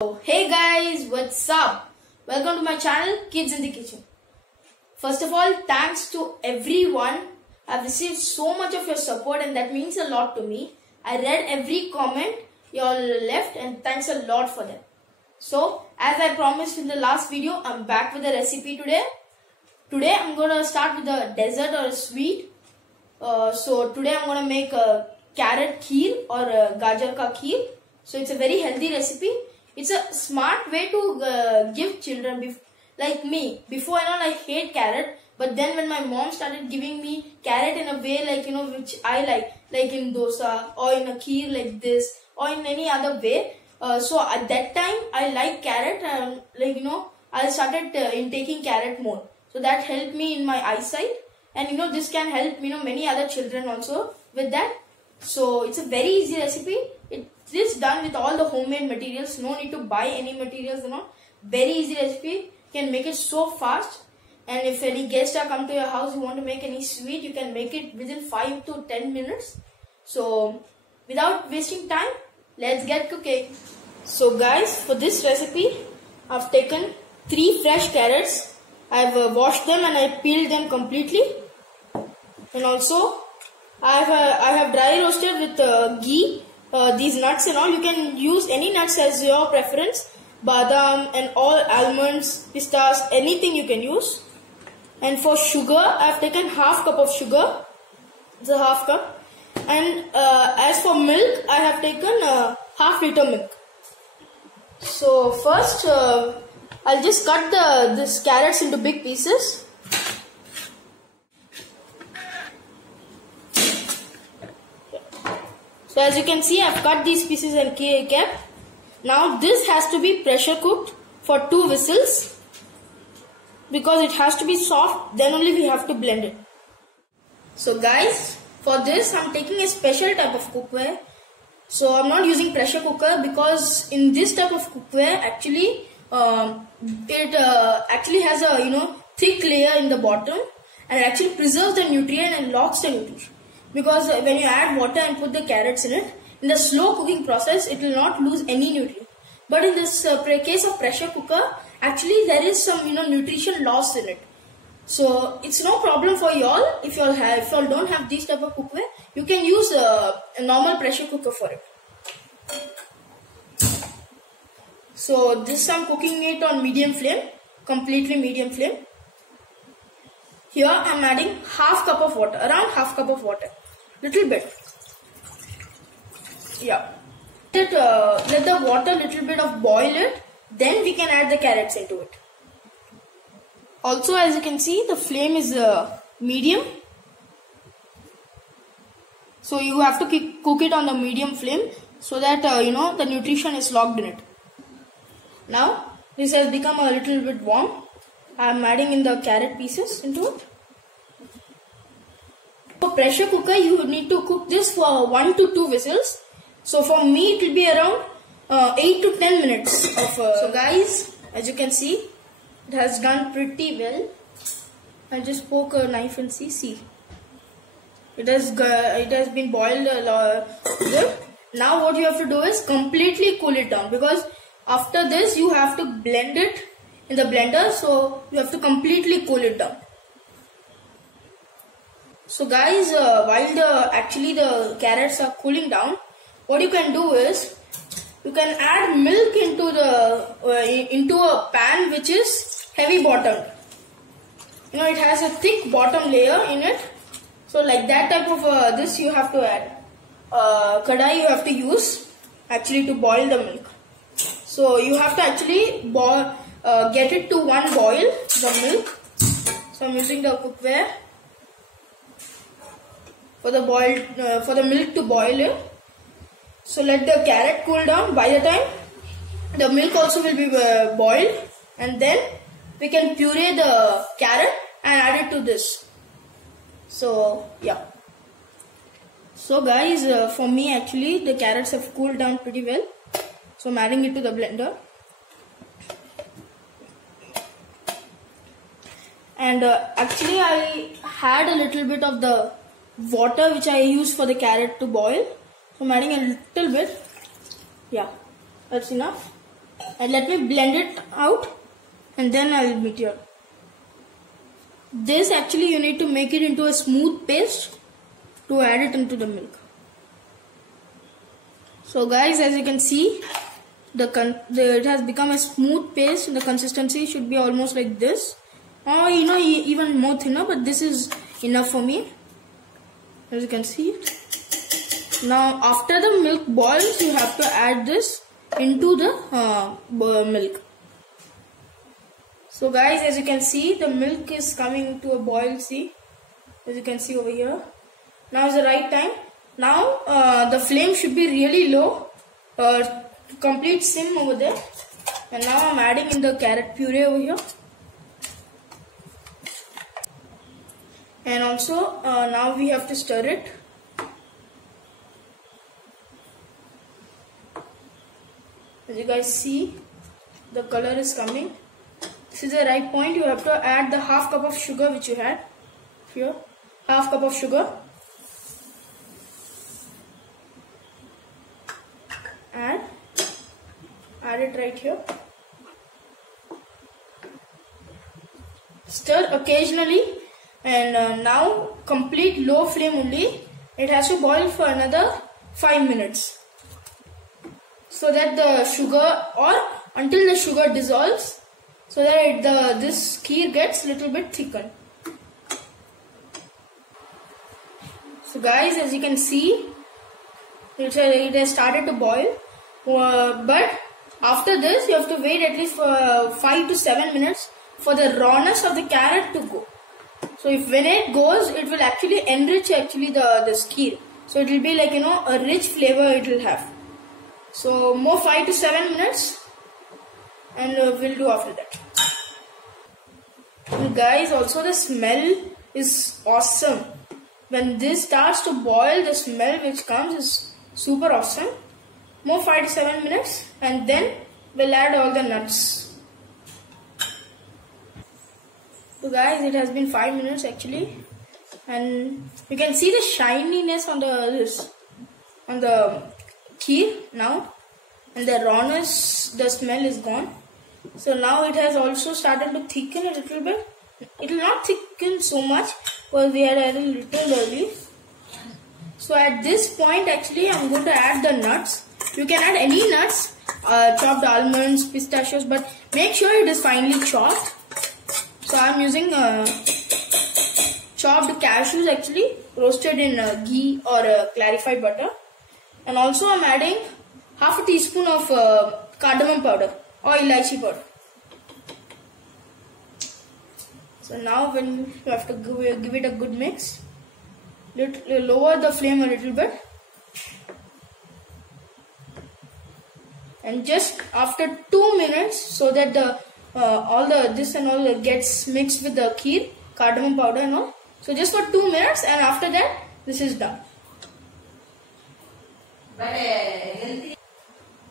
Hey guys, what's up? Welcome to my channel Kids in the Kitchen. First of all, thanks to everyone. I've received so much of your support and that means a lot to me. I read every comment you all left and thanks a lot for that. So, as I promised in the last video, I'm back with a recipe today. Today I'm going to start with a dessert or a sweet. So today I'm going to make a carrot kheer or a gajar ka kheer. So it's a very healthy recipe. It's a smart way to give children, like me. Before, I hate carrot, but then when my mom started giving me carrot in a way which I like in dosa or in a kheer like this or in any other way. So at that time I like carrot and I started intaking carrot more. So that helped me in my eyesight, and this can help many other children also with that. So it's a very easy recipe. It is done with all the homemade materials. No need to buy any materials. Very easy recipe. You can make it so fast. And if any guests are come to your house, you want to make any sweet, you can make it within 5 to 10 minutes. So without wasting time, let's get cooking. So guys, for this recipe, I've taken 3 fresh carrots. I've washed them and I peeled them completely. And also, I have dry roasted with ghee these nuts and all. You can use any nuts as your preference. Badam and all almonds, pistas, anything you can use. And for sugar, I have taken half cup of sugar. It's a half cup. And as for milk, I have taken half liter milk. So first, I'll just cut this carrots into big pieces. So as you can see, I've cut these pieces and kept. Now this has to be pressure cooked for 2 whistles because it has to be soft, then only we have to blend it. So guys, for this I'm taking a special type of cookware. So I'm not using pressure cooker because in this type of cookware actually it actually has a thick layer in the bottom and it actually preserves the nutrient and locks the nutrition. Because when you add water and put the carrots in it, in the slow cooking process, it will not lose any nutrient. But in this case of pressure cooker, actually there is some nutrition loss in it. So it's no problem for y'all if y'all don't have this type of cookware. You can use a normal pressure cooker for it. So this I'm cooking it on medium flame, completely medium flame. Here I am adding half cup of water, around half cup of water, little bit. Yeah. Let the water little bit of boil it, then we can add the carrots into it. Also, as you can see, the flame is medium. So you have to cook it on the medium flame so that the nutrition is locked in it. Now this has become a little bit warm. I am adding in the carrot pieces into it. For pressure cooker, you need to cook this for 1 to 2 whistles. So for me, it will be around 8 to 10 minutes. So guys, as you can see, it has done pretty well. I'll just poke a knife and see. It has been boiled good. Now what you have to do is completely cool it down, because after this you have to blend it in the blender. So you have to completely cool it down. So guys, while the carrots are cooling down, what you can do is you can add milk into a pan which is heavy bottomed. It has a thick bottom layer in it. So like that type of this you have to add. Kadai you have to use actually to boil the milk. So you have to actually get it to one boil, the milk. So I'm using the cookware for the milk to boil it. So let the carrot cool down. By the time the milk also will be boiled, and then we can puree the carrot and add it to this. So yeah. So guys, for me actually the carrots have cooled down pretty well. So I'm adding it to the blender. And actually I had a little bit of the water which I used for the carrot to boil. So I'm adding a little bit. Yeah, that's enough. And let me blend it out and then I'll meet you. This actually you need to make it into a smooth paste to add it into the milk. So guys, as you can see, it has become a smooth paste. The consistency should be almost like this, or even more thinner, but this is enough for me, as you can see. Now after the milk boils, you have to add this into the milk. So guys, as you can see, the milk is coming to a boil. See, as you can see over here. Now is the right time. Now the flame should be really low, complete sim over there. And now I'm adding in the carrot puree over here. And also now we have to stir it. As you guys see, the color is coming. This is the right point. You have to add the half cup of sugar which you had here. Half cup of sugar. Add it right here. Stir occasionally, and now complete low flame only. It has to boil for another 5 minutes, so that the sugar, or until the sugar dissolves, so that this kheer gets little bit thickened. So guys, as you can see, it has started to boil, but after this you have to wait at least for 5 to 7 minutes for the rawness of the carrot to go. So when it goes, it will actually enrich this kheer. So it will be like a rich flavor it will have. So more 5 to 7 minutes, and we'll do after that. And guys, also the smell is awesome. When this starts to boil, the smell which comes is super awesome. More 5 to 7 minutes, and then we'll add all the nuts. So guys, it has been 5 minutes actually, and you can see the shininess on the kheer now, and the rawness, the smell is gone. So now it has also started to thicken a little bit. It will not thicken so much because we had added a little early. So at this point actually I'm going to add the nuts. You can add any nuts, chopped almonds, pistachios, but make sure it is finely chopped. So I'm using chopped cashews actually, roasted in ghee or clarified butter. And also I'm adding half a teaspoon of cardamom powder or elaichi powder. So now when you have to give it a good mix, lower the flame a little bit. And just after 2 minutes, so that this gets mixed with the kheer, cardamom powder and all. So just for 2 minutes, and after that this is done.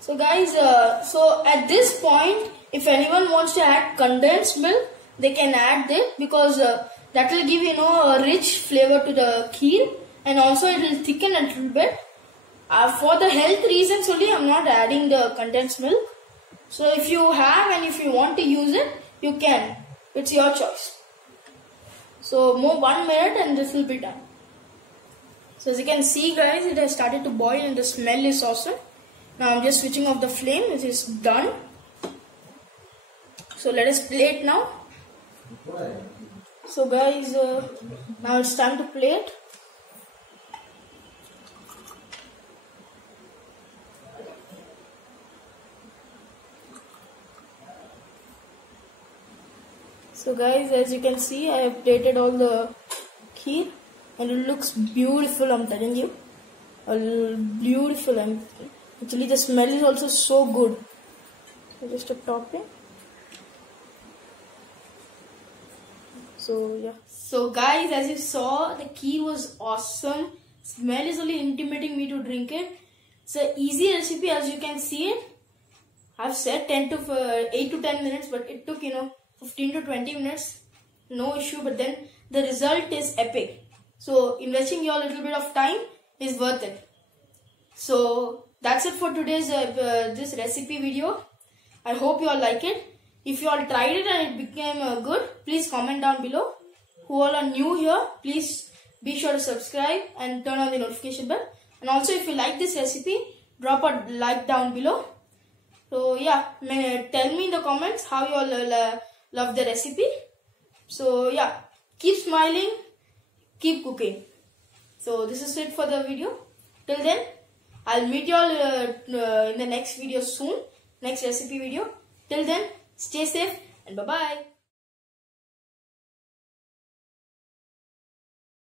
So guys, so at this point, if anyone wants to add condensed milk, they can add it, because that will give a rich flavor to the kheer, and also it will thicken a little bit. For the health reasons only, I'm not adding the condensed milk. So if you have and if you want to use it, you can. It's your choice. So more 1 minute and this will be done. So as you can see guys, it has started to boil and the smell is awesome. Now I'm just switching off the flame. It is done. So let us plate now. So guys, now it's time to plate. So guys, as you can see, I have plated all the kheer and it looks beautiful, I'm telling you. Beautiful. Actually the smell is also so good. So just a topping. So yeah. So guys, as you saw, the kheer was awesome. Smell is only intimating me to drink it. It's an easy recipe, as you can see it. I've said 8 to 10 minutes, but it took 15 to 20 minutes, no issue, but then the result is epic. So investing your little bit of time is worth it. So that's it for today's this recipe video. I hope you all like it. If you all tried it and it became good, please comment down below. Who all are new here, please be sure to subscribe and turn on the notification bell. And also, if you like this recipe, drop a like down below. So yeah, tell me in the comments how you all love the recipe. So yeah, keep smiling, keep cooking. So this is it for the video. Till then, I'll meet you all in the next video soon. Next recipe video. Till then, stay safe and bye-bye.